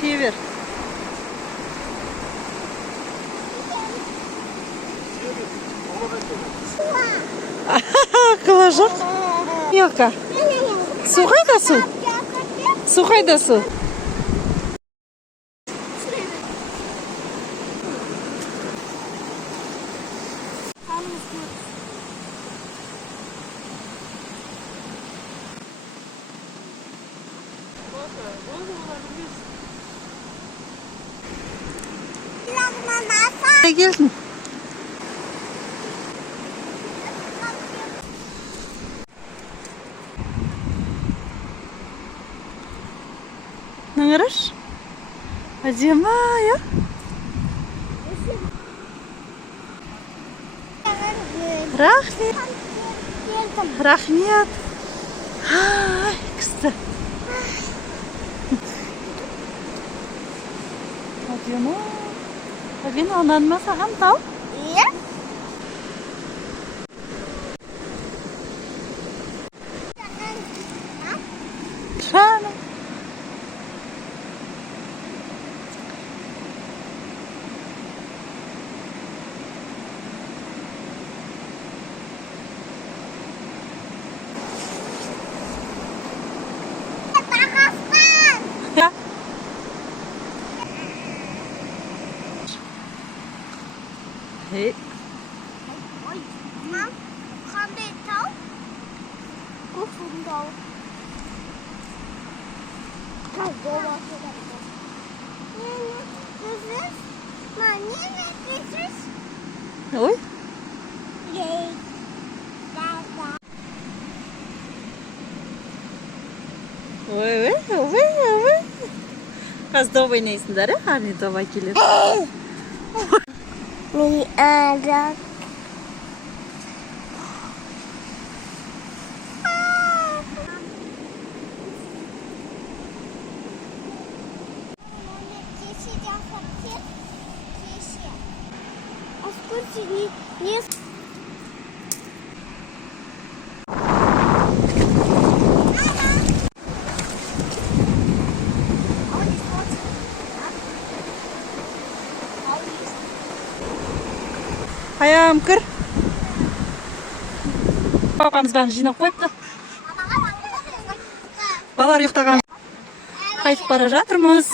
Север. Кылажок. Елка. Су қайда су? Су қайда су? Ne geldin? Ne arar? Acıma ya. Rahmet. Rahmet. Ay kızdı. Acıma. Bugün onanmasa ham tau? Iya. Şana. Ya. Hey. Ой, мам, қандай тау? Көкшім тау. Тау болмасы да бар. Кызыз? Не кызыз? Ой. Ей. Да. Ой. Қазда ойнайсыңдар, Арни тоба келеді. Мен ада. А сколько не Аям кір. Папамыз бәрін жинап қойыпты. Балалар ұйықтаған. Қайтып бара жатырмыз.